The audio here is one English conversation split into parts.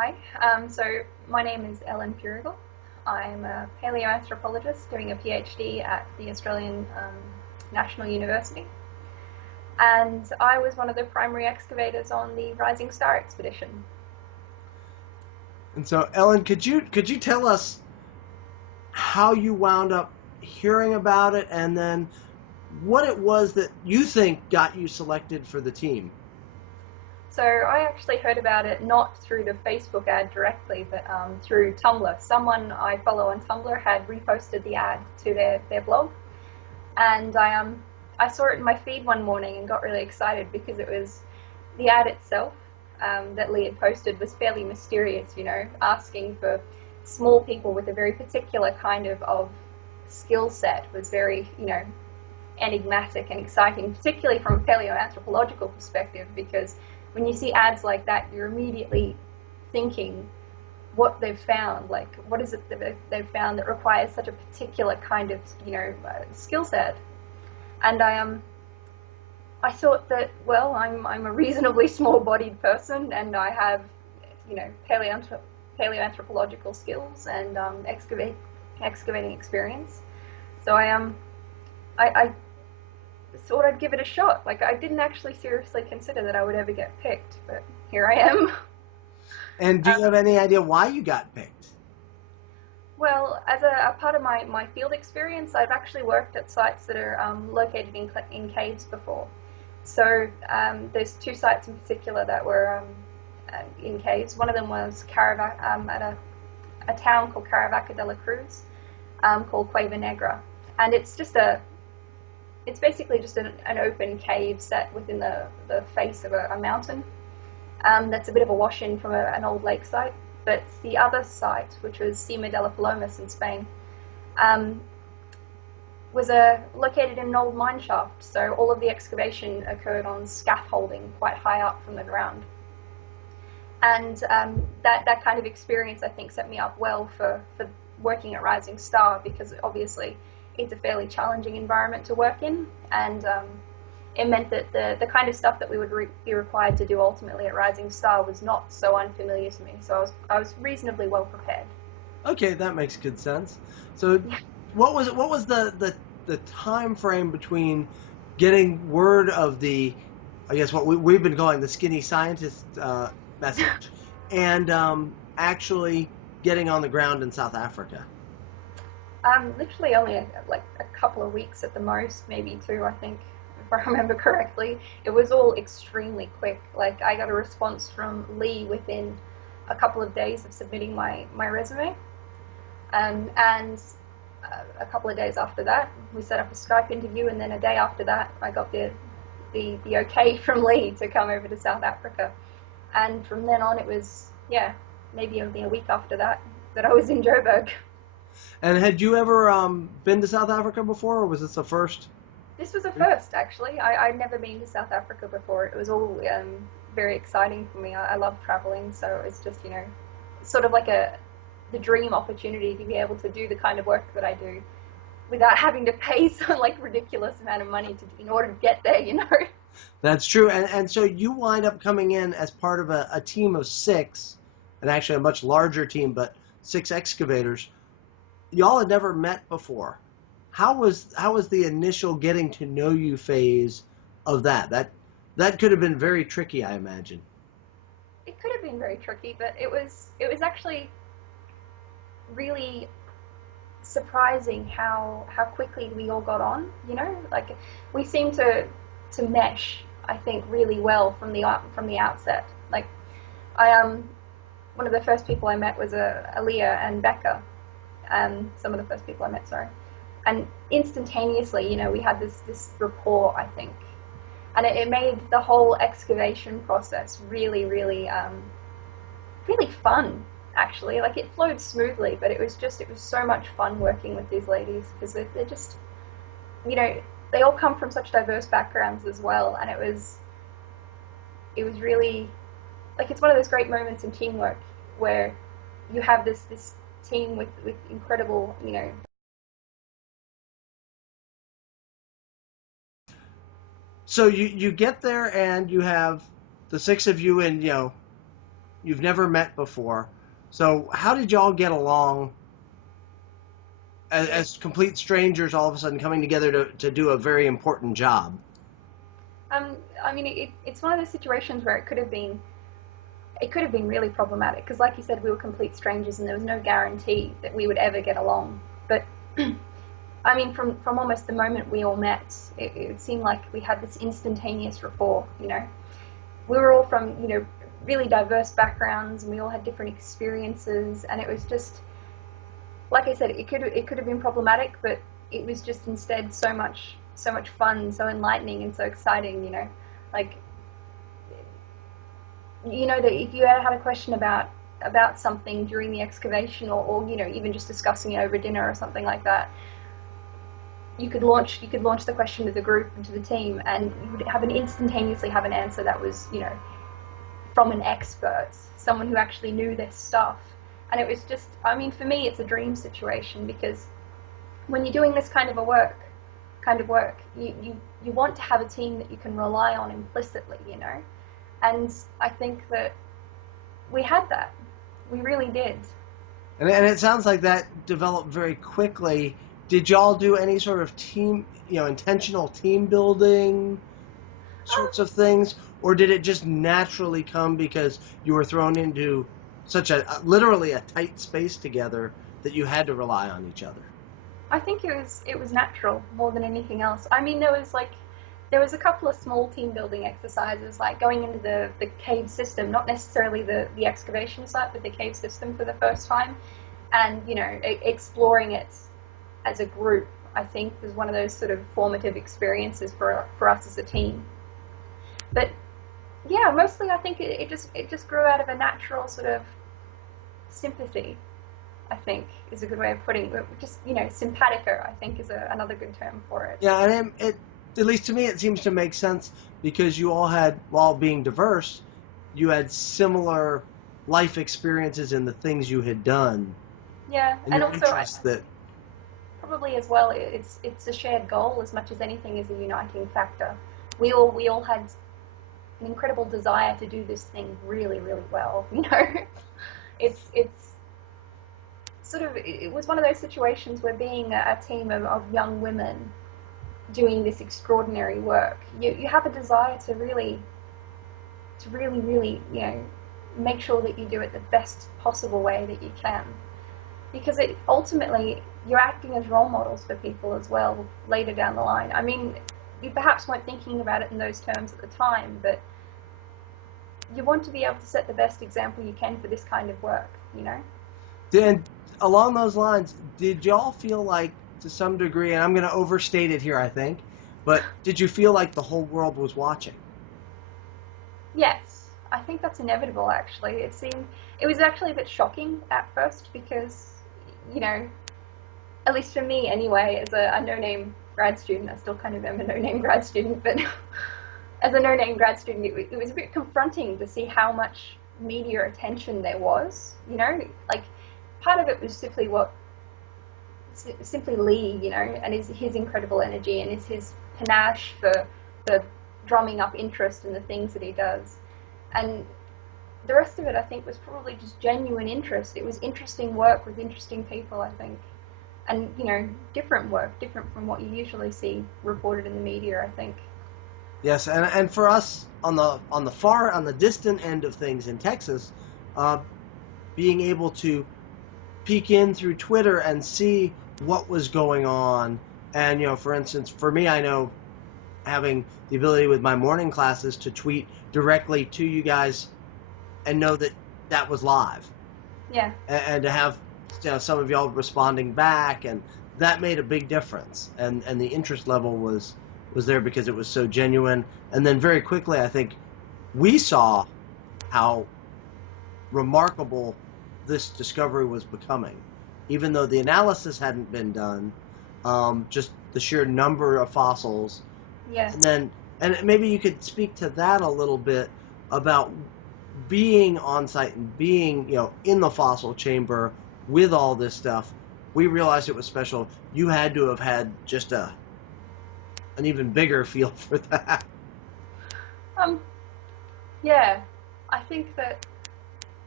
Hi. So my name is Elen Feuerriegel. I'm a paleoanthropologist doing a PhD at the Australian National University, and I was one of the primary excavators on the Rising Star expedition. And so, Ellen, could you tell us how you wound up hearing about it, and then what it was that you think got you selected for the team? So I actually heard about it not through the Facebook ad directly, but through Tumblr. Someone I follow on Tumblr had reposted the ad to their blog, and I saw it in my feed one morning and got really excited because it was the ad itself that Lee had posted was fairly mysterious, asking for small people with a very particular kind of skill set was very, enigmatic and exciting, particularly from a paleoanthropological perspective, because when you see ads like that, you're immediately thinking what they've found, like what is it that they've found that requires such a particular kind of, skill set. And I thought that, well, I'm a reasonably small-bodied person, and I have, paleoanthropological skills and excavating experience. So I thought I'd give it a shot. Like, I didn't actually seriously consider that I would ever get picked, but here I am. And do you have any idea why you got picked? Well, as a part of my field experience, I've actually worked at sites that are located in caves before. So there's two sites in particular that were in caves. One of them was at a town called Caravaca de la Cruz, called Cueva Negra, and it's basically just an open cave set within the face of a mountain. That's a bit of a wash-in from an old lake site. But the other site, which was Cima de la Palomas in Spain, was located in an old mine shaft. So all of the excavation occurred on scaffolding quite high up from the ground. And that kind of experience, I think, set me up well for working at Rising Star, because obviously it's a fairly challenging environment to work in, and it meant that the kind of stuff that we would be required to do ultimately at Rising Star was not so unfamiliar to me. So I was reasonably well prepared. Okay, that makes good sense. So, what was the time frame between getting word of the, I guess what we've been calling the skinny scientist message, and actually getting on the ground in South Africa? Literally only like a couple of weeks at the most, maybe two, I think, if I remember correctly. It was all extremely quick. Like, I got a response from Lee within a couple of days of submitting my resume. And a couple of days after that, we set up a Skype interview, and then a day after that, I got the okay from Lee to come over to South Africa. And from then on, it was, yeah, maybe only a week after that I was in Joburg. And had you ever been to South Africa before, or was this the first? This was a first, actually. I'd never been to South Africa before. It was all very exciting for me. I love traveling, so it's just, sort of like the dream opportunity to be able to do the kind of work that I do without having to pay some like ridiculous amount of money in order to get there. That's true. And so you wind up coming in as part of a team of six, and actually a much larger team, but six excavators. Y'all had never met before. How was the initial getting to know you phase of that? That could have been very tricky, I imagine. It could have been very tricky, but it was actually really surprising how quickly we all got on. Like, we seemed to mesh, I think, really well from the outset. Like, I one of the first people I met was Aaliyah and Becca. Some of the first people I met, sorry. And instantaneously, we had this rapport, I think. And it made the whole excavation process really, really, really fun, actually. Like, it flowed smoothly, but it was so much fun working with these ladies, because they're just, they all come from such diverse backgrounds as well. And it was really, like, it's one of those great moments in teamwork where you have this team with incredible, So you get there and you have the six of you in, you've never met before. So how did y'all get along as complete strangers all of a sudden coming together to do a very important job? I mean, it's one of those situations where it could have been really problematic because, like you said, we were complete strangers and there was no guarantee that we would ever get along. But I mean, from almost the moment we all met, it seemed like we had this instantaneous rapport. You know, we were all from really diverse backgrounds and we all had different experiences, and it was just, like I said, it could have been problematic, but it was just instead so much fun, so enlightening, and so exciting. Like, that if you ever had a question about something during the excavation, or even just discussing it over dinner or something like that, you could launch the question to the group and to the team, and you would instantaneously have an answer that was from an expert, someone who actually knew their stuff. And it was just, I mean, for me, it's a dream situation, because when you're doing this kind of work, you want to have a team that you can rely on implicitly, and I think that we had that. We really did. And it sounds like that developed very quickly. Did y'all do any sort of team, intentional team building sorts of things, or did it just naturally come because you were thrown into such literally a tight space together that you had to rely on each other? I think it was natural more than anything else. I mean, there was a couple of small team building exercises, like going into the cave system, not necessarily the excavation site, but the cave system for the first time, and exploring it as a group. I think was one of those sort of formative experiences for us as a team. But yeah, mostly I think it just grew out of a natural sort of sympathy, I think, is a good way of putting it. Just, simpatico, I think, is another good term for it. Yeah, and it, at least to me, it seems to make sense because you all had, while being diverse, you had similar life experiences in the things you had done. Yeah, and also probably as well, it's a shared goal as much as anything is a uniting factor. We all had an incredible desire to do this thing really, really well. It's sort of, it was one of those situations where being a team of young women doing this extraordinary work, you have a desire to really, make sure that you do it the best possible way that you can, because ultimately you're acting as role models for people as well later down the line. I mean, you perhaps weren't thinking about it in those terms at the time, but you want to be able to set the best example you can for this kind of work, And along those lines, did y'all feel like, to some degree, and I'm going to overstate it here, I think, but did you feel like the whole world was watching? Yes, I think that's inevitable, actually. It was actually a bit shocking at first because, at least for me anyway, as a no-name grad student, I still kind of am a no-name grad student, but as a no-name grad student, it was a bit confronting to see how much media attention there was, like, part of it was simply Lee, and his incredible energy and his panache for drumming up interest in the things that he does. And the rest of it, I think, was probably just genuine interest. It was interesting work with interesting people, I think. And, different work, different from what you usually see reported in the media, I think. Yes, and for us on the distant end of things in Texas, being able to peek in through Twitter and see what was going on, and for instance, for me, I know having the ability with my morning classes to tweet directly to you guys and know that was live. Yeah. And to have some of y'all responding back, and that made a big difference, and the interest level was there because it was so genuine. And then very quickly, I think we saw how remarkable this discovery was becoming, even though the analysis hadn't been done. Just the sheer number of fossils. Yeah. And maybe you could speak to that a little bit about being on site and being in the fossil chamber with all this stuff. We realized it was special. You had to have had just an even bigger feel for that. Yeah, I think that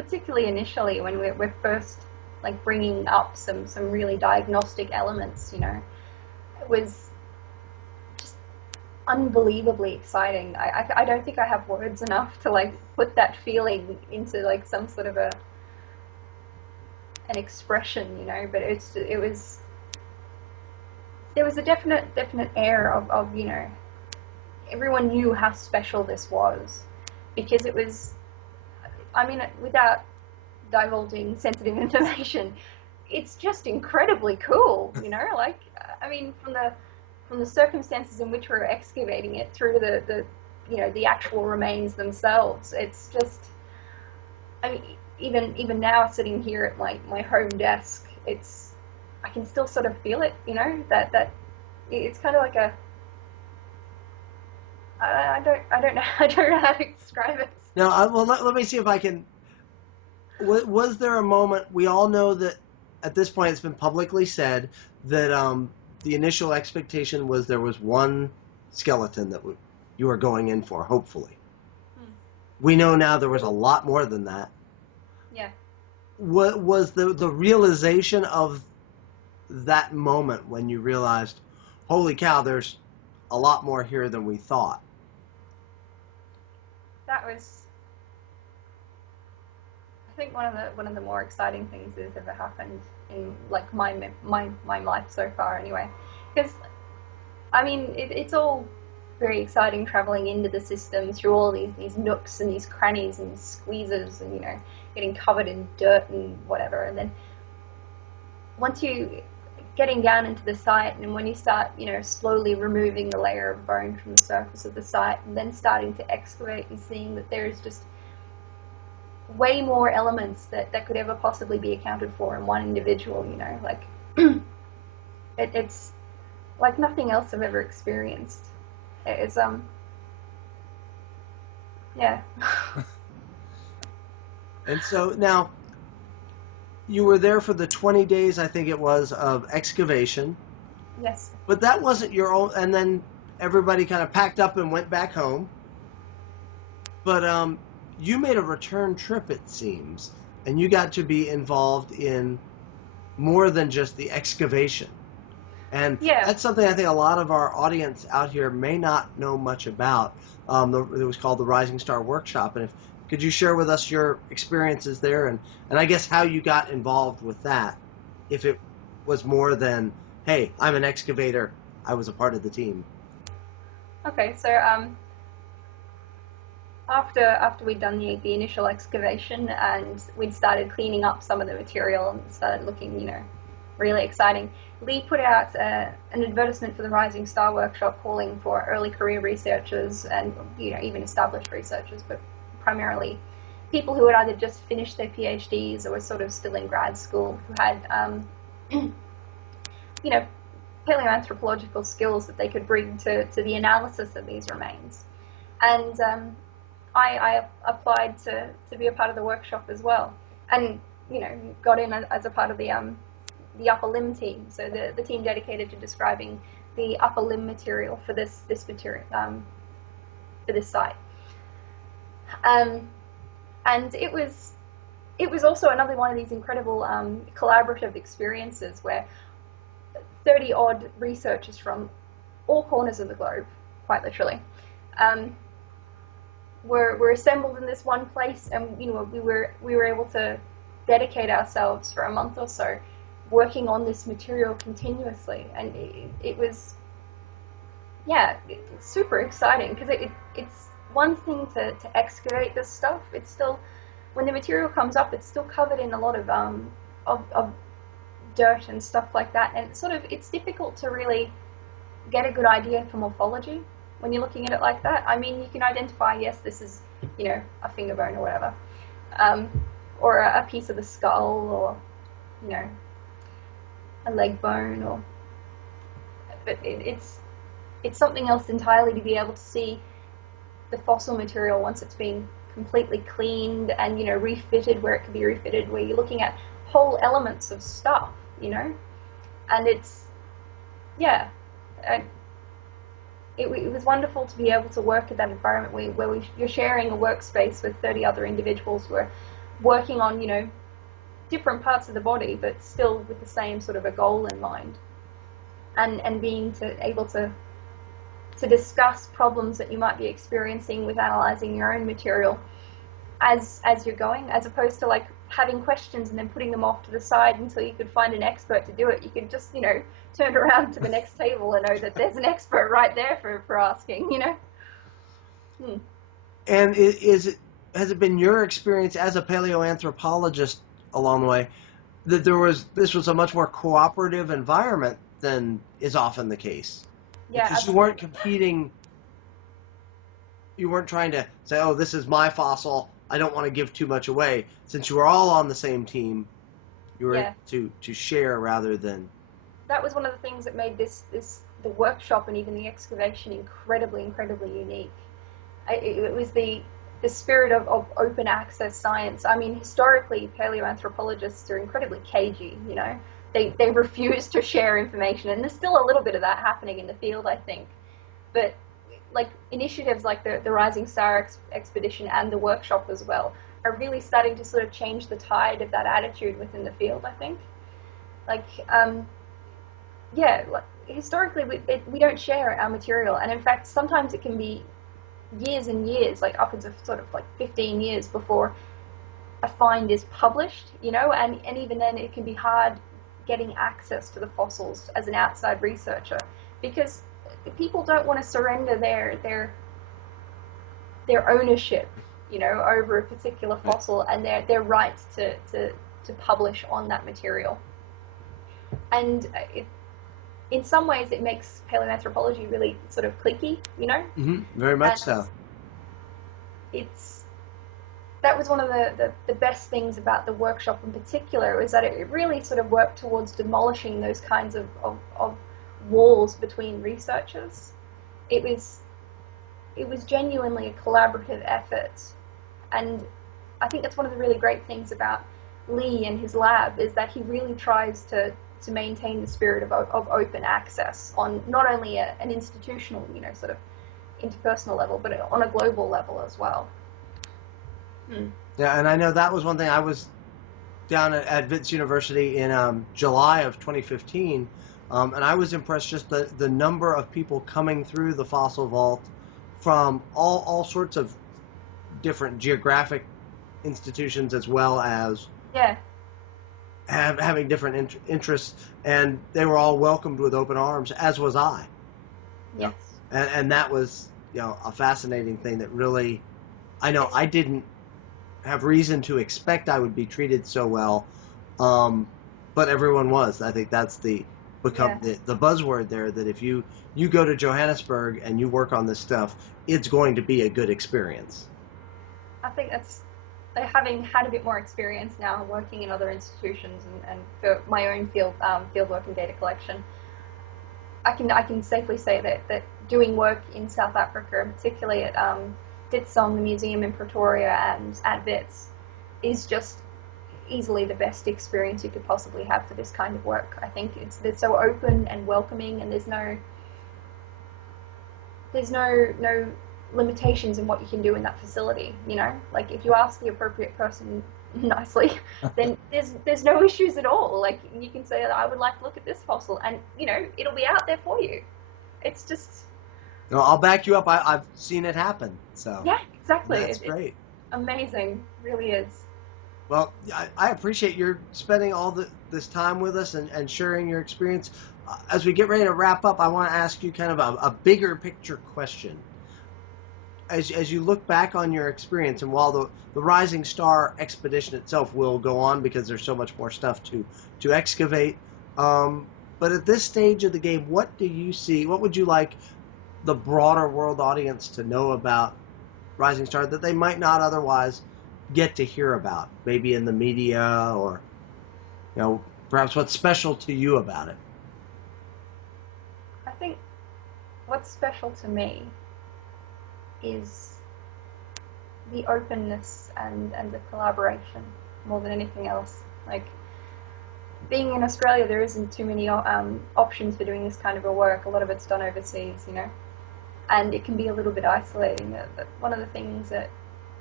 particularly initially when we're first like bringing up some really diagnostic elements, it was just unbelievably exciting. I don't think I have words enough to like put that feeling into like some sort of an expression, but there was a definite air of everyone knew how special this was, because it was, I mean, without divulging sensitive information, it's just incredibly cool, like, I mean, from the circumstances in which we're excavating it through the the actual remains themselves, it's just, I mean, even now sitting here at my home desk, I can still sort of feel it, that it's kind of like a, I don't know I don't know how to describe it. Now, well, let me see if I can. Was there a moment? We all know that at this point it's been publicly said that the initial expectation was there was one skeleton that you were going in for, hopefully. We know now there was a lot more than that. Yeah. What was the realization of that moment when you realized, holy cow, there's a lot more here than we thought? That was, I think, one of the more exciting things that has ever happened in like my life so far, anyway. Because I mean, it's all very exciting traveling into the system through all these nooks and these crannies and squeezes, and getting covered in dirt and whatever. And then once you getting down into the site, and when you start slowly removing the layer of bone from the surface of the site, and then starting to excavate and seeing that there is just way more elements that could ever possibly be accounted for in one individual, like it's like nothing else I've ever experienced. It's yeah. And so now you were there for the 20 days, I think it was, of excavation. Yes. But that wasn't your own, and then everybody kind of packed up and went back home. But you made a return trip, it seems, and you got to be involved in more than just the excavation. And that's something I think a lot of our audience out here may not know much about. It was called the Rising Star Workshop. And could you share with us your experiences there, and I guess how you got involved with that, if it was more than, hey, I'm an excavator, I was a part of the team? Okay, so after we'd done the initial excavation and we'd started cleaning up some of the material and started looking, really exciting, Lee put out an advertisement for the Rising Star Workshop calling for early career researchers and even established researchers, but primarily people who had either just finished their PhDs or were sort of still in grad school, who had paleoanthropological skills that they could bring to the analysis of these remains. And I applied to be a part of the workshop as well, and got in as a part of the upper limb team. So the team dedicated to describing the upper limb material for this material for this site. And it was also another one of these incredible collaborative experiences where 30 odd researchers from all corners of the globe, quite literally, were assembled in this one place, and we were able to dedicate ourselves for a month or so working on this material continuously, and it was super exciting, because it's one thing to excavate this stuff. It's still, when the material comes up, it's still covered in a lot of dirt and stuff like that, and it's difficult to really get a good idea for morphology when you're looking at it like that. I mean, you can identify, yes, this is a finger bone or whatever, or a piece of the skull, or a leg bone, but it's something else entirely to be able to see the fossil material once it's been completely cleaned and refitted where it can be refitted, where you're looking at whole elements of stuff, and it's it was wonderful to be able to work in that environment where you're sharing a workspace with 30 other individuals who are working on, different parts of the body, but still with the same sort of a goal in mind, and being able to discuss problems that you might be experiencing with analyzing your own material as you're going, as opposed to like having questions and then putting them off to the side until you could find an expert to do it. You could just, turn around to the next table and know that there's an expert right there for asking, And has it been your experience as a paleoanthropologist along the way that this was a much more cooperative environment than is often the case? Yeah, because you weren't competing. You weren't trying to say, "Oh, this is my fossil. I don't want to give too much away." Since you were all on the same team, you were to share rather than. That was one of the things that made the workshop and even the excavation incredibly unique. It was the spirit of open access science. I mean, historically, paleoanthropologists are incredibly cagey. They refuse to share information, and there's still a little bit of that happening in the field, I think. But like initiatives like the Rising Star expedition and the workshop as well are really starting to sort of change the tide of that attitude within the field, I think. Historically we don't share our material, and in fact sometimes it can be years and years, like upwards of sort of like 15 years before a find is published, and even then it can be hard getting access to the fossils as an outside researcher, because people don't want to surrender their ownership, over a particular fossil and their rights to publish on that material. And in some ways it makes paleoanthropology really sort of cliquey, Mm-hmm. Very much so. That was one of the best things about the workshop in particular, was that it really sort of worked towards demolishing those kinds of walls between researchers. It was genuinely a collaborative effort, and I think that's one of the really great things about Lee and his lab, is that he really tries to maintain the spirit of open access on not only an institutional, sort of interpersonal level, but on a global level as well. Yeah, and I know that was one thing. I was down at Wits University in July of 2015, and I was impressed just the number of people coming through the fossil vault from all sorts of different geographic institutions, as well as having different interests, and they were all welcomed with open arms, as was I. Yes. And that was, a fascinating thing that really, I know I didn't have reason to expect I would be treated so well, but everyone was. I think that's the buzzword there, that if you go to Johannesburg and you work on this stuff, it's going to be a good experience. I think that's, having had a bit more experience now working in other institutions and for my own field work and data collection, I can safely say that doing work in South Africa, particularly at Ditsong, the museum in Pretoria, and at Wits, is just easily the best experience you could possibly have for this kind of work. I think they're so open and welcoming, and there's no limitations in what you can do in that facility. Like if you ask the appropriate person nicely, then there's no issues at all. Like you can say, I would like to look at this fossil, and it'll be out there for you. It's just. No, I'll back you up. I've seen it happen. So yeah, exactly. That's great. It's amazing, really is. Well, I appreciate your spending all this time with us and sharing your experience. As we get ready to wrap up, I want to ask you kind of a bigger picture question. As you look back on your experience, and while the Rising Star expedition itself will go on because there's so much more stuff to excavate, but at this stage of the game, what do you see? What would you like the broader world audience to know about Rising Star that they might not otherwise get to hear about, maybe in the media, or perhaps what's special to you about it? I think what's special to me is the openness and the collaboration more than anything else. Like being in Australia, there isn't too many options for doing this kind of a work. A lot of it's done overseas, and it can be a little bit isolating. But one of the things that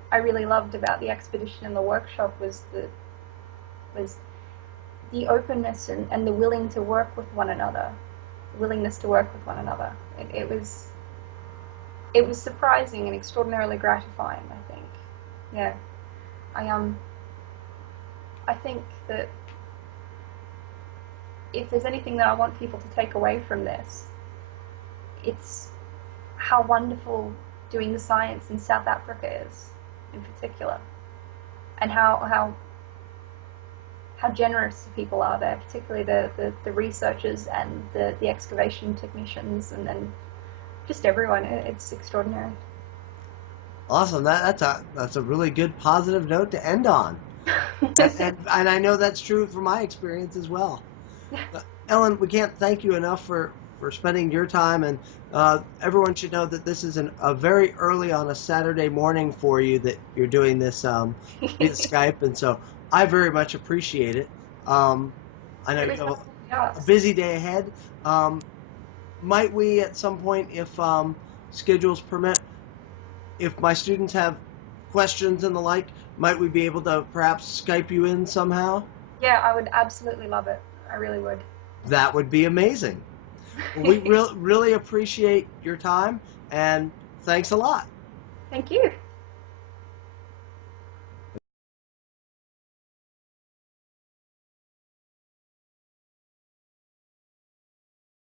I really loved about the expedition and the workshop was the openness and the willingness to work with one another. It was surprising and extraordinarily gratifying, I think. Yeah. I think that if there's anything that I want people to take away from this, it's how wonderful doing the science in South Africa is, in particular, and how generous people are there, particularly the researchers and the excavation technicians and just everyone. It's extraordinary. Awesome. That's a really good positive note to end on. and I know that's true from my experience as well. Ellen, we can't thank you enough for spending your time, and everyone should know that this is a very early on a Saturday morning for you that you're doing this via Skype, and so I very much appreciate it. I know you have a busy day ahead. Might we at some point, if schedules permit, if my students have questions and the like, might we be able to perhaps Skype you in somehow? Yeah, I would absolutely love it. I really would. That would be amazing. We really appreciate your time, and thanks a lot. Thank you.